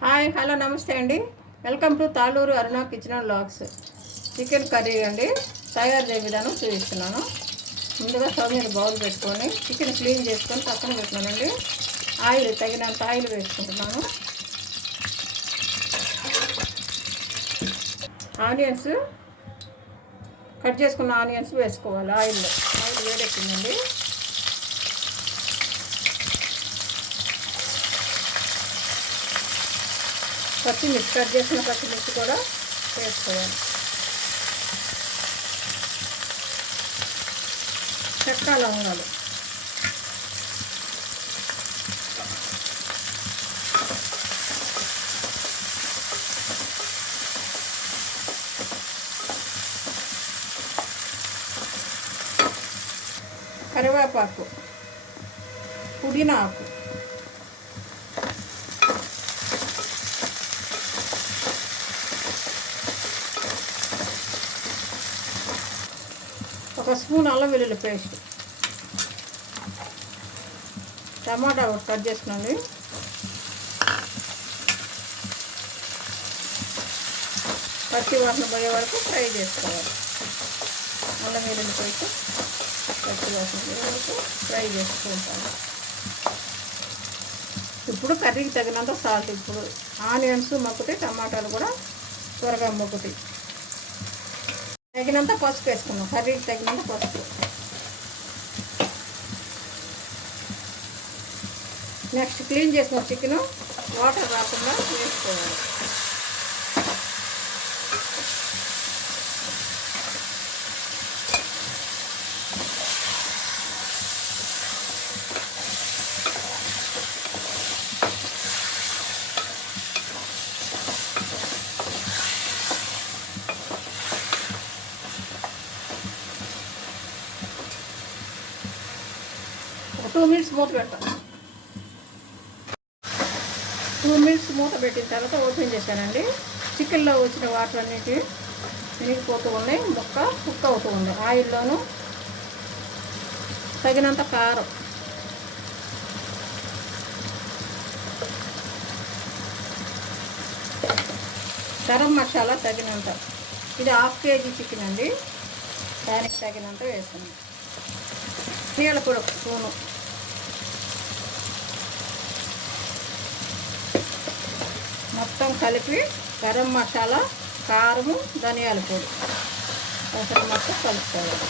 Hi hello నమస్తే అండి. Welcome to Taluru Aruna kitchen and vlogs. Chicken curry అండి తయారు చేయ విధానం చూపిస్తున్నాను. ముందుగా స్టవ్ మీద బౌల్ పెట్టుకొని చికెన్ క్లీన్ చేసుకొని పక్కన పెట్టినానండి. ఆయిల్ తగినంత ఆయిల్ వేసుకుంటున్నాను. ఆనియన్స్ కట్ చేసుకున్న ఆనియన్స్ వేసుకోవాలి. ఆయిల్ వేడెక్కిందండి. పచ్చిమిర్చి కట్ చేసిన పచ్చిమిర్చి కూడా వేసుకోవాలి. చెక్క లవంగాలు కరివేపాకు పుదీనా ఆకు ఒక స్పూన్ అల్లం వెల్లుల్లి పేస్ట్ టమాటా ఒకటి కట్ చేసుకున్నాను. పచ్చి వాసన పోయే వరకు ఫ్రై చేసుకోవాలి. అల్లం వెల్లుల్లి పేస్ట్ పచ్చి వాసన పోయే వరకు ఫ్రై చేసుకుంటాను. ఇప్పుడు కర్రీకి తగినంత సాల్ట్. ఇప్పుడు ఆనియన్స్ మొక్కుతాయి, టమాటాలు కూడా త్వరగా మొక్కుతాయి. తగినంత పసుపు వేసుకున్నాం. కర్రీకి తగినంత పసుపు. నెక్స్ట్ క్లీన్ చేసుకున్న చికెన్ వాటర్ రాకుండా వేసుకోవాలి. ఒక 2 minutes మూత పెడతాం. 2 minutes మూత పెట్టిన తర్వాత ఓపెన్ చేశానండి. చికెన్లో వచ్చిన వాటర్ అన్నిటి మిగిలిపోతూ ఉన్నాయి. ముక్క కుక్ అవుతూ ఉంది. ఆయిల్లోనూ తగినంత కారం, గరం మసాలా తగినంత. ఇది 1/2 kg చికెన్ అండి. దానికి తగినంత వేసాను. నీళ్ళ పొడి 1 స్పూను, మొత్తం కలిపి గరం మసాలా, కారము, ధనియాల పొడి ఒకటి మొత్తం కలుపుకోవాలి.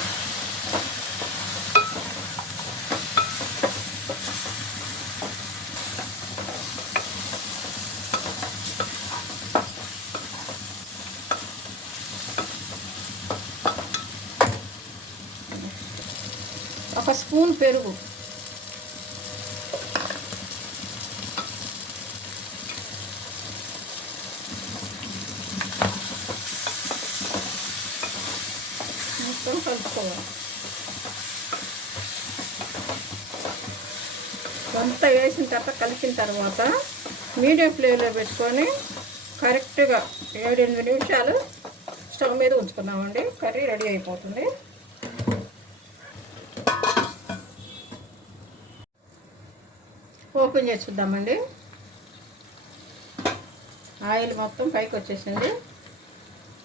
ఒక స్పూన్ పెరుగు, మొత్తం కలుపుకోవాలి. అంతా వేసిన తర్వాత కలిపిన తర్వాత మీడియం ఫ్లేమ్లో పెట్టుకొని కరెక్ట్గా 7-8 నిమిషాలు స్టవ్ మీద ఉంచుకున్నామండి. కర్రీ రెడీ అయిపోతుంది. ఓపెన్ చేసి చూద్దామండి. ఆయిల్ మొత్తం పైకి వచ్చేసింది.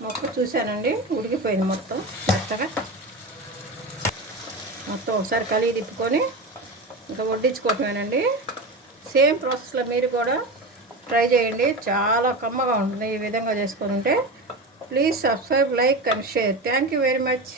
మొక్క చూశానండి, ఉడికిపోయింది మొత్తం మెత్తగా. మొత్తం ఒకసారి కలిగి తిప్పుకొని ఇంకా వడ్డించుకోవటమేనండి. సేమ్ ప్రాసెస్లో మీరు కూడా ట్రై చేయండి. చాలా కమ్మగా ఉంటుంది ఈ విధంగా చేసుకొని ఉంటే. Please subscribe, like and share. Thank you very much.